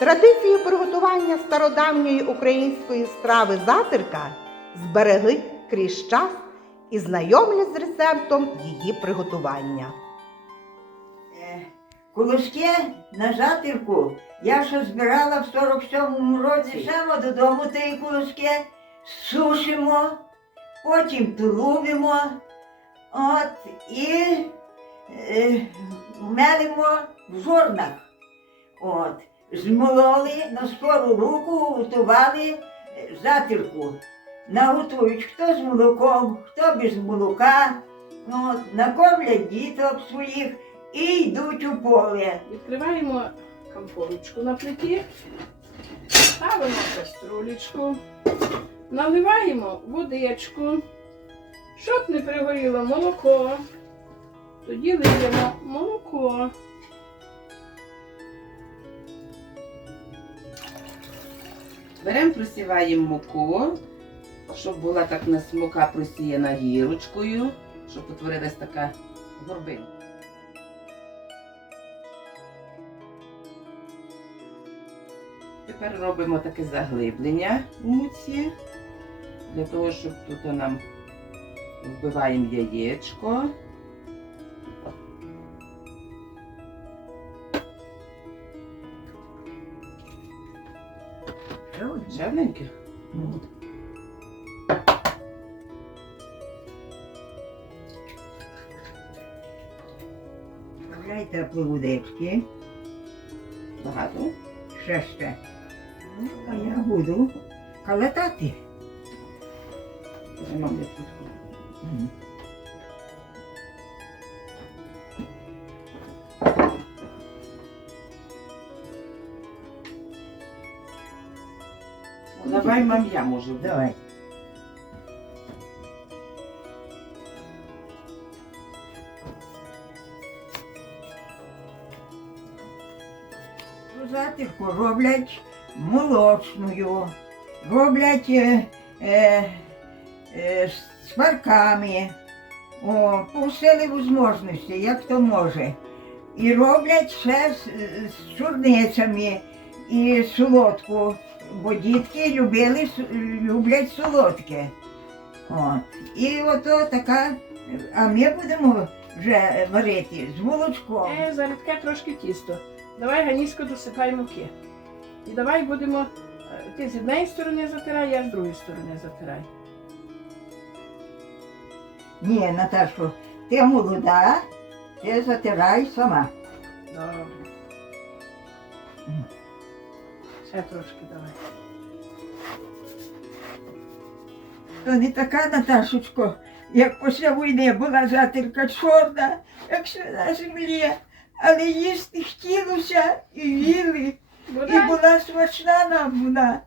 Традицію приготування стародавньої української страви затирка зберегли крізь час і знайомлять з рецептом її приготування. Е, Колоски на затирку я ще збирала в 47-му році саме додому тої колоски, сушимо, потім тулубимо, от, і е, мелимо в жорнах. От, змололи на скору руку, готували е, затирку. Наготують хто з молоком, хто без молока, от, накормлять діток своїх і йдуть у поле. Відкриваємо камфорочку на плиті, ставимо каструлечку, наливаємо водичку, щоб не пригоріло молоко. Тоді лиємо молоко. Беремо, просіваємо муку, щоб була так у нас мука просіяна гірочкою, щоб утворилась така горбинка. Тепер робимо таке заглиблення у муці, для того, щоб тут нам вбиваємо яєчко. Жавненьке. Вставляйте водички, Багато. ще ще. Ну, А я буду калатати. Я тут. Давай, мам, я можу. Давай. Затирку роблять молочною, роблять е, е, е, з парками, о, по силі можливості, як то може. І роблять ще з, з чорницями і солодку, бо дітки любили, люблять солодке. От. І ото така, а ми будемо вже варити з молочком. Е, зарідке трошки тісто. Давай ганісько досипай муки. І давай будемо. е, Ти з однієї сторони затирай, я з другої сторони затирай. Ні, Наташко, ти молода, ти затирай сама. Добре. Ще трошки давай. То не така, Наташечко, як після війни була затирка чорна, як ще на землі, але їсти хотілося і їли. І була смачна нам вона.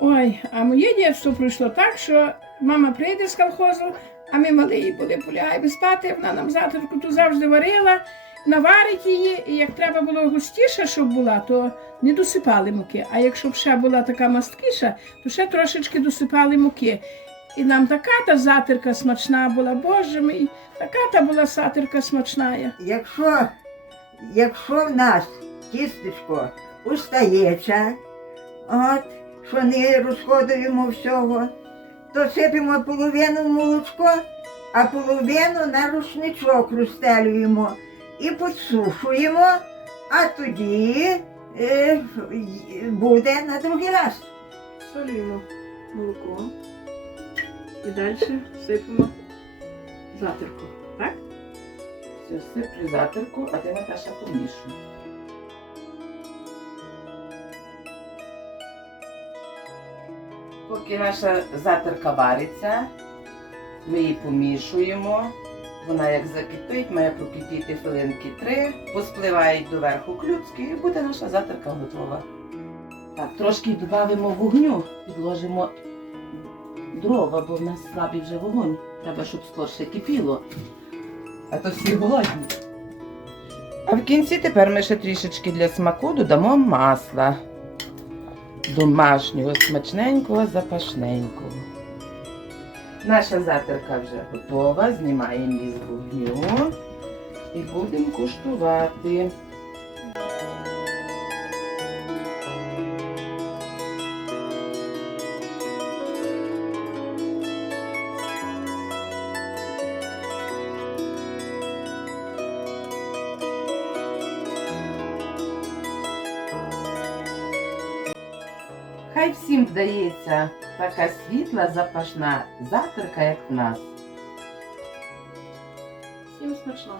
Ой, а моє дитинство пройшло так, що мама прийде з колхозу, а ми малі були, полягаємо спати, вона нам затирку ту завжди варила, наварить її, і як треба було густіша, щоб була, то не досипали муки. А якщо б ще була така масткіша, то ще трошечки досипали муки. І нам така та затирка смачна була, боже мій, така та була сатирка смачна. Якщо, якщо в нас тістечко устається, от, що не розходуємо всього, то сипемо половину молочко, а половину на рушничок розстелюємо і підсушуємо, а тоді е, буде на другий раз. Солімо молоко і далі сипемо затирку. Так? Все, сиплю затирку, а ти, Наташа, помішуй. Поки наша затирка вариться, ми її помішуємо. Вона як закипить, має прокипіти хвилинки три, поспливають доверху клюцки і буде наша затирка готова. Так, трошки додамо вогню, підложимо дрова, бо в нас слабий вже вогонь. Треба, щоб скорше кипіло. А то всі голодні. А в кінці тепер ми ще трішечки для смаку додамо масла. Домашнього, смачненького, запашненького. Наша затирка вже готова, знімаємо її з вогню. і будемо куштувати. Нехай всім вдається така світла, запашна завтрака, як в нас. Всім смачного.